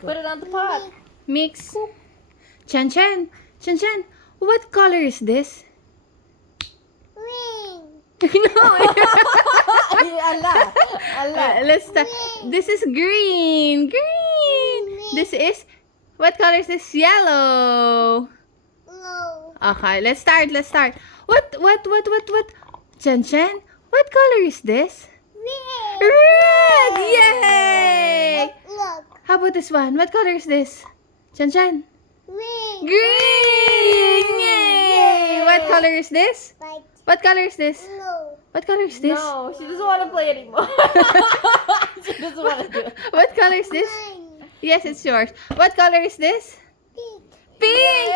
Put it on the pot. Mix. Chan Chan. Chan Chan. What color is this? No. Allah. Let's start. This is green. Green. This is. What color is this? Yellow. Okay, let's start. Let's start. What? Chan Chan. What color is this? Red. Yay! Look. How about this one? What color is this? Chan Chan. Green. Green. Yay! What color is this? White. What color is this? Blue. What color is this? No, she doesn't want to play anymore. She doesn't want to do it. What color is this? Mine. Yes, it's yours. What color is this? Pink. Pink!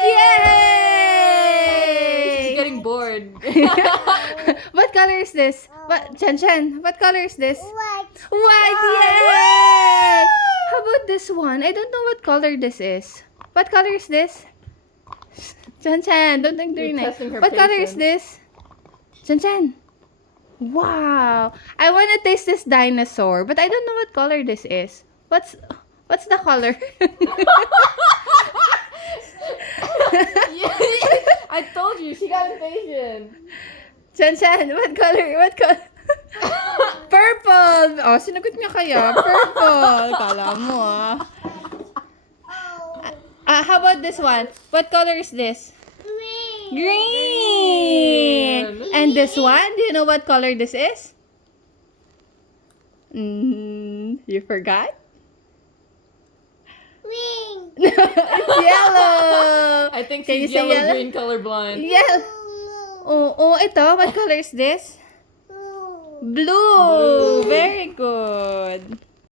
She's Yay! getting bored. What color is this? What, Chan Chan, what color is this? White. White! Yay! How about this one? I don't know what color this is. What color is this? Chan Chan, don't think You're doing it. testing her What color is patience. this? Chan Chan. Wow. I want to taste this dinosaur, but I don't know what color this is. What's the color? I told you, she got impatient. Chan Chan, what color? What color? Purple! Oh, sinagot niya kaya. Purple. Kala mo ah. How about this one? What color is this? Green. Green! And this one? Do you know what color this is? You forgot? Green. It's yellow! I think Can you she's say yellow? yellow-green colorblind. Yellow! Oh, ito. What color is this? Blue. Blue! Very good.